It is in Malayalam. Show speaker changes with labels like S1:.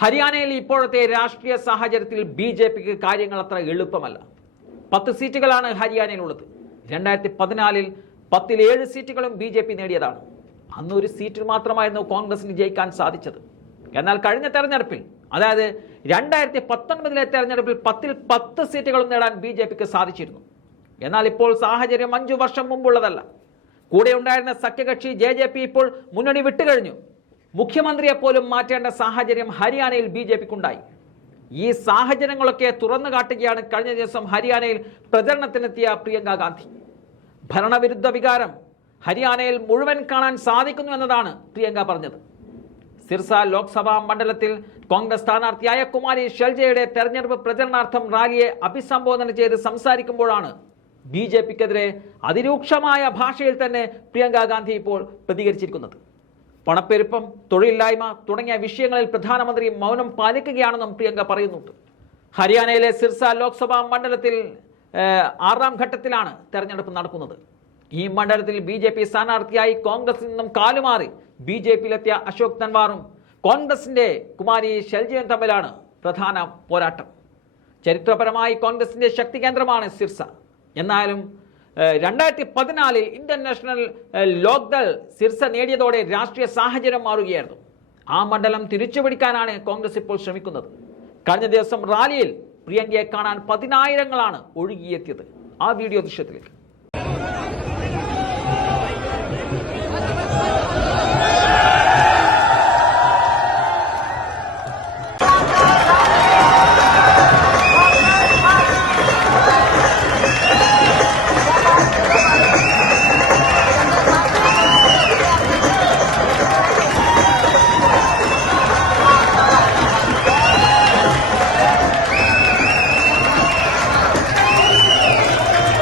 S1: ഹരിയാനയിൽ ഇപ്പോഴത്തെ രാഷ്ട്രീയ സാഹചര്യത്തിൽ ബി ജെ പിക്ക് കാര്യങ്ങൾ അത്ര എളുപ്പമല്ല. പത്ത് സീറ്റുകളാണ് ഹരിയാനയിലുള്ളത്. രണ്ടായിരത്തി പതിനാലിൽ പത്തിൽ ഏഴ് സീറ്റുകളും ബി ജെ പി നേടിയതാണ്. അന്ന് ഒരു സീറ്റിൽ മാത്രമായിരുന്നു കോൺഗ്രസിന് ജയിക്കാൻ സാധിച്ചത്. എന്നാൽ കഴിഞ്ഞ തെരഞ്ഞെടുപ്പിൽ അതായത് രണ്ടായിരത്തി പത്തൊൻപതിലെ തെരഞ്ഞെടുപ്പിൽ പത്തിൽ പത്ത് സീറ്റുകളും നേടാൻ ബി ജെ പിക്ക് സാധിച്ചിരുന്നു. എന്നാൽ ഇപ്പോൾ സാഹചര്യം അഞ്ചു വർഷം മുമ്പുള്ളതല്ല. കൂടെ ഉണ്ടായിരുന്ന സഖ്യകക്ഷി ജെ ജെ പി ഇപ്പോൾ മുന്നണി വിട്ടുകഴിഞ്ഞു. മുഖ്യമന്ത്രിയെ പോലും മാറ്റേണ്ട സാഹചര്യം ഹരിയാനയിൽ ബി ജെ പിക്കുണ്ടായി. ഈ സാഹചര്യങ്ങളൊക്കെ തുറന്നു കാട്ടുകയാണ് കഴിഞ്ഞ ദിവസം ഹരിയാനയിൽ പ്രചരണത്തിനെത്തിയ പ്രിയങ്ക ഗാന്ധി. ഭരണവിരുദ്ധ വികാരം ഹരിയാനയിൽ മുഴുവൻ കാണാൻ സാധിക്കുന്നു എന്നതാണ് പ്രിയങ്ക പറഞ്ഞത്. സിർസ ലോക്സഭാ മണ്ഡലത്തിൽ കോൺഗ്രസ് സ്ഥാനാർത്ഥിയായ കുമാരി ഷെൽജയുടെ തെരഞ്ഞെടുപ്പ് പ്രചരണാർത്ഥം റാലിയെ അഭിസംബോധന ചെയ്ത് സംസാരിക്കുമ്പോഴാണ് ബി ജെ പിക്കെതിരെ അതിരൂക്ഷമായ ഭാഷയിൽ തന്നെ പ്രിയങ്ക ഗാന്ധി ഇപ്പോൾ പ്രതികരിച്ചിരിക്കുന്നത്. പണപ്പെരുപ്പം തൊഴിലില്ലായ്മ തുടങ്ങിയ വിഷയങ്ങളിൽ പ്രധാനമന്ത്രി മൗനം പാലിക്കുകയാണെന്നും പ്രിയങ്ക പറയുന്നുണ്ട്. ഹരിയാനയിലെ സിർസ ലോക്സഭാ മണ്ഡലത്തിൽ ആറാം ഘട്ടത്തിലാണ് തെരഞ്ഞെടുപ്പ് നടക്കുന്നത്. ഈ മണ്ഡലത്തിൽ ബി ജെ പി സ്ഥാനാർത്ഥിയായി കോൺഗ്രസിൽ നിന്നും കാലുമാറി ബി ജെ പിയിലെത്തിയ അശോക് തൻവാറും കോൺഗ്രസിന്റെ കുമാരി ഷെൽജയും തമ്മിലാണ് പ്രധാന പോരാട്ടം. ചരിത്രപരമായി കോൺഗ്രസിന്റെ ശക്തി കേന്ദ്രമാണ് സിർസ. എന്നാലും രണ്ടായിരത്തി പതിനാലിൽ ഇന്റർനാഷണൽ ലോക്ദൾ സിർസ നേടിയതോടെ രാഷ്ട്രീയ സാഹചര്യം മാറുകയായിരുന്നു. ആ മണ്ഡലം തിരിച്ചുപിടിക്കാനാണ് കോൺഗ്രസ് ഇപ്പോൾ ശ്രമിക്കുന്നത്. കഴിഞ്ഞ ദിവസം റാലിയിൽ പ്രിയങ്കയെ കാണാൻ പതിനായിരങ്ങളാണ് ഒഴുകിയെത്തിയത്. ആ വീഡിയോ ദൃശ്യത്തിലേക്ക്.